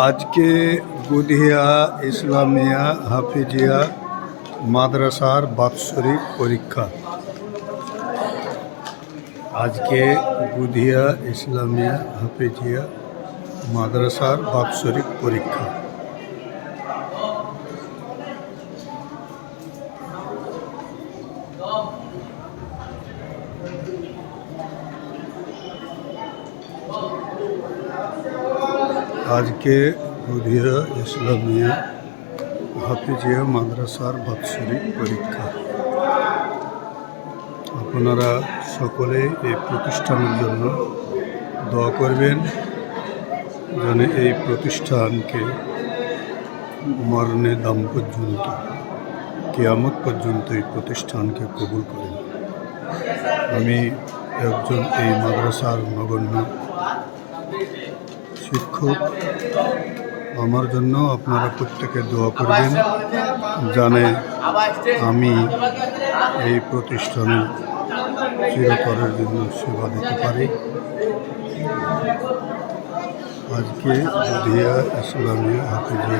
আজকে গুদিয়া ইসলামিয়া হাফিজিয়া মাদ্রাসার বাৎসরিক পরীক্ষা আজকে গুদিয়া ইসলামিয়া হাফিজিয়া মাদ্রাসার বাৎসরিক পরীক্ষা আজকে গুদিয়া ইসলামিয়া হাফিজিয়া মাদ্রাসার বাৎসরিক পরীক্ষা আপনারা সকলে এই প্রতিষ্ঠানের জন্য দোয়া করবেন যেন এই প্রতিষ্ঠানকে মরণে দাম পর্যন্ত কেয়ামত পর্যন্ত এই প্রতিষ্ঠানকে কবুল করেন আমি একজন এই মাদ্রাসার নগণ্য শিক্ষক, আমার জন্য আপনারা প্রত্যেকে দোয়া করবেন, জানে আমি এই প্রতিষ্ঠানে চিরতরের জন্য সেবা দিতে পারি। আজকে বুধিয়া ইসলামিয়া হাফিজিয়া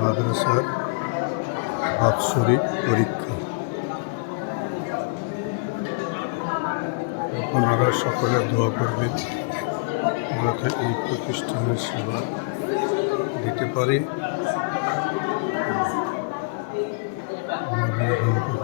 মাদ্রাসার বাৎসরিক পরীক্ষা। আপনারা সকলে দোয়া করবেন। যাতে এই প্রতিষ্ঠানের সেবা দিতে পারি। মরণের দিন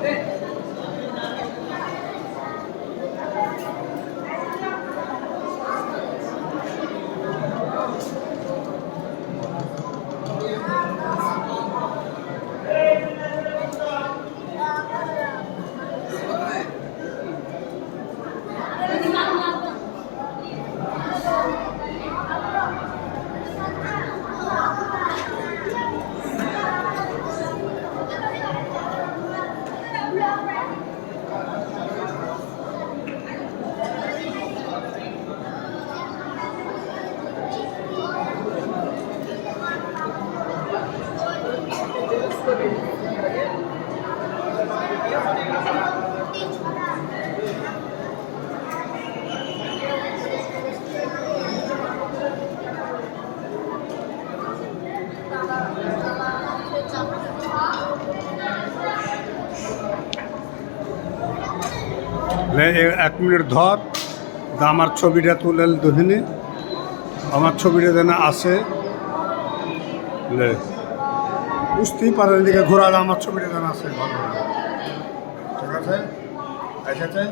¿Qué? এক মিনিট ধর। আমার ছবিটা তুলে দুহিনি আমার ছবিটা যেন আসে। বুঝতেই পারেন এদিকে ঘোরালে আমার ছবিটা যেন আসে। ভালো আছে? এসেছে